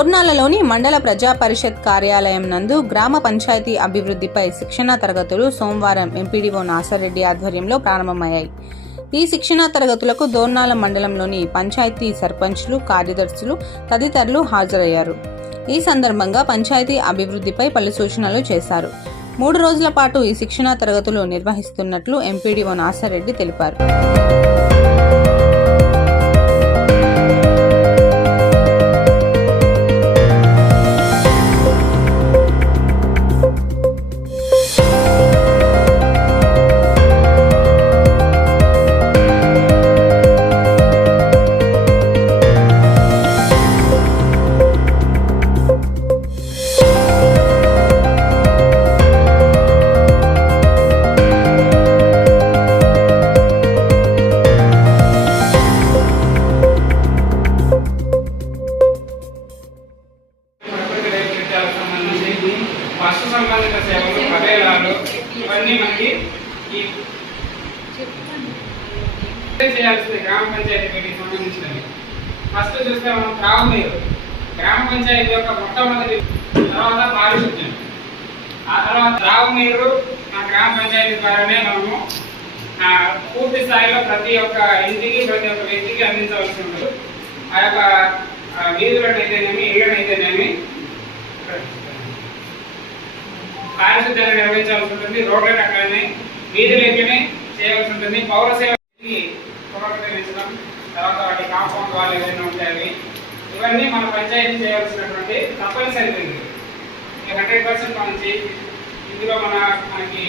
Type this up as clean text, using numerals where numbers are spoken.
దోర్నాలలోని మండల ప్రజా పరిషత్ కార్యాలయం నందు గ్రామ పంచాయతీ అభివృద్ధిపై శిక్షణా తరగతులు సోమవారం ఎంపీడీఓ నాసర్రెడ్డి ఆధ్వర్యంలో ప్రారంభమయ్యాయి. ఈ శిక్షణా తరగతులకు దోర్నాల మండలంలోని పంచాయతీ సర్పంచ్లు, కార్యదర్శులు తదితరులు హాజరయ్యారు. ఈ సందర్భంగా పంచాయతీ అభివృద్ధిపై పలు సూచనలు చేశారు. 3 రోజుల పాటు ఈ శిక్షణా తరగతులు నిర్వహిస్తున్నట్లు ఎంపీడీఓ నాసర్రెడ్డి తెలిపారు. పశు సంబంధిత సేవలు, పదేలాలు ఇవన్నీ మనకి చేయాల్సింది గ్రామ పంచాయతీ వీటికి సంబంధించినవి. ఫస్ట్ చూస్తే మనం త్రాగునీరు, గ్రామ పంచాయతీ యొక్క మొట్టమొదటి, తర్వాత పారిశుద్ధ్యం, ఆ తర్వాత త్రాగునీరు మన గ్రామ పంచాయతీ ద్వారానే మనము పూర్తి స్థాయిలో ప్రతి ఒక్క ఇంటికి, ప్రతి ఒక్క వ్యక్తికి అందించవలసి ఉంటుంది. ఆ యొక్క వీధులనైతేనేమి, ఇళ్ళనైతేనేమి పారిశుద్ధ్యాన్ని నిర్వహించాల్సి ఉంటుంది. రోడ్లను అట్లనే వీధులెక్కనే చేయవలసి ఉంటుంది. పౌర సేవకి పునరుద్ధరించడం, తర్వాత వాటి కాంపౌండ్ వాళ్ళు ఏదైనా ఉంటాయి, ఇవన్నీ మన పంచాయతీ చేయవలసినటువంటి తప్పనిసరి. 100% మనం ఇందులో మనకి